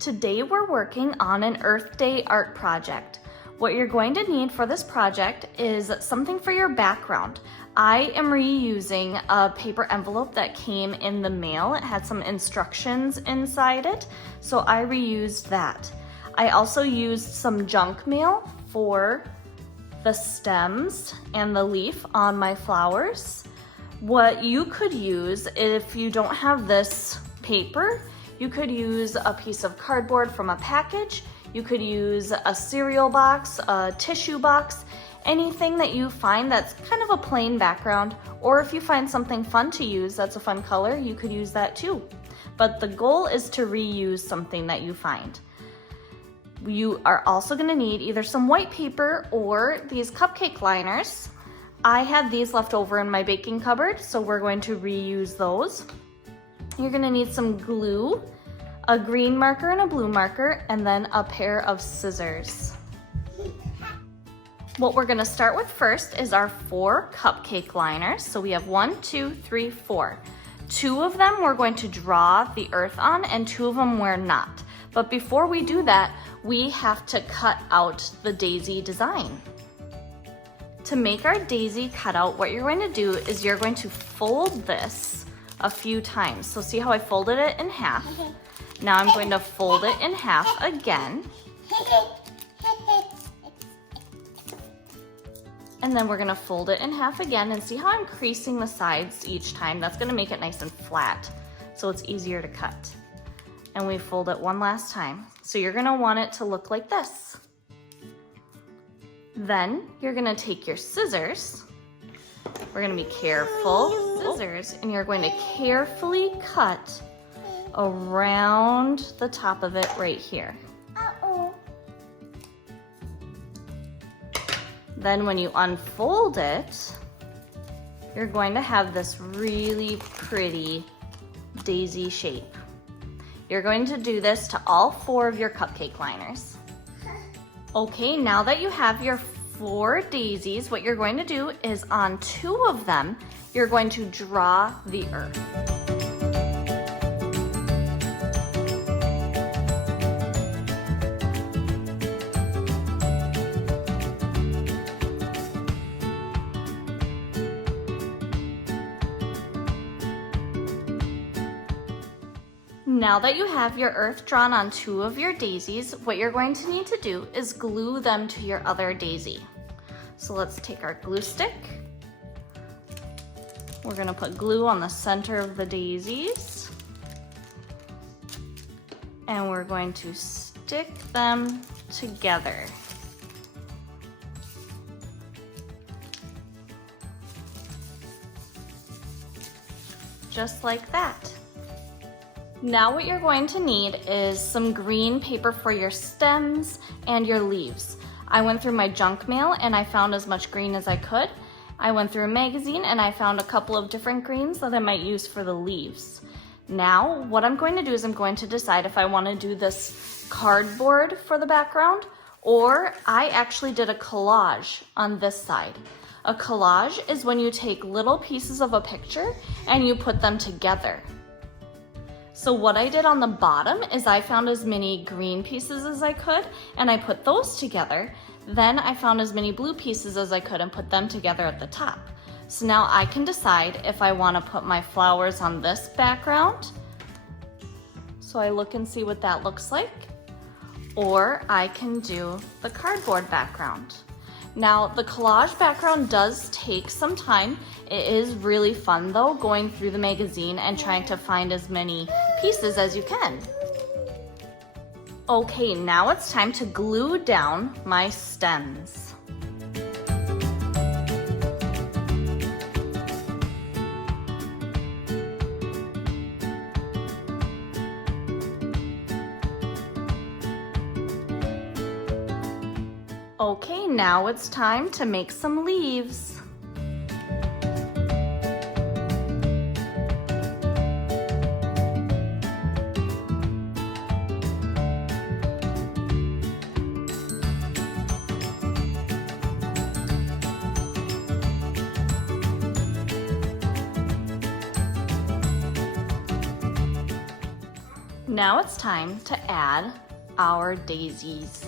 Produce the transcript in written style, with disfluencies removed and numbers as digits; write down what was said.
Today we're working on an Earth Day art project. What you're going to need for this project is something for your background. I am reusing a paper envelope that came in the mail. It had some instructions inside it, so I reused that. I also used some junk mail for the stems and the leaf on my flowers. What you could use, if you don't have this paper, you could use a piece of cardboard from a package. You could use a cereal box, a tissue box, anything that you find that's kind of a plain background, or if you find something fun to use that's a fun color, you could use that too. But the goal is to reuse something that you find. You are also gonna need either some white paper or these cupcake liners. I had these left over in my baking cupboard, so we're going to reuse those. You're gonna need some glue, a green marker and a blue marker, and then a pair of scissors. What we're gonna start with first is our 4 cupcake liners. So we have 1, 2, 3, 4. 2 of them we're going to draw the earth on, and 2 of them we're not. But before we do that, we have to cut out the daisy design. To make our daisy cutout, what you're going to do is you're going to fold this a few times. So see how I folded it in half? Now I'm going to fold it in half again. And then we're gonna fold it in half again, and see how I'm creasing the sides each time? That's gonna make it nice and flat, so it's easier to cut. And we fold it one last time. So you're gonna want it to look like this. Then you're gonna take your scissors. We're gonna be careful, scissors, and you're going to carefully cut around the top of it right here. Then when you unfold it, you're going to have this really pretty daisy shape. You're going to do this to all 4 of your cupcake liners. Okay, now that you have your 4 daisies, what you're going to do is on 2 of them, you're going to draw the earth. Now that you have your earth drawn on 2 of your daisies, what you're going to need to do is glue them to your other daisy. So let's take our glue stick. We're gonna put glue on the center of the daisies. And we're going to stick them together. Just like that. Now what you're going to need is some green paper for your stems and your leaves. I went through my junk mail and I found as much green as I could. I went through a magazine and I found a couple of different greens that I might use for the leaves. Now what I'm going to do is I'm going to decide if I want to do this cardboard for the background, or I actually did a collage on this side. A collage is when you take little pieces of a picture and you put them together. So what I did on the bottom is I found as many green pieces as I could and I put those together. Then I found as many blue pieces as I could and put them together at the top. So now I can decide if I want to put my flowers on this background. So I look and see what that looks like. Or I can do the cardboard background. Now the collage background does take some time. It is really fun though, going through the magazine and trying to find as many pieces as you can. Okay, now it's time to glue down my stems. Okay, now it's time to make some leaves. Now it's time to add our daisies.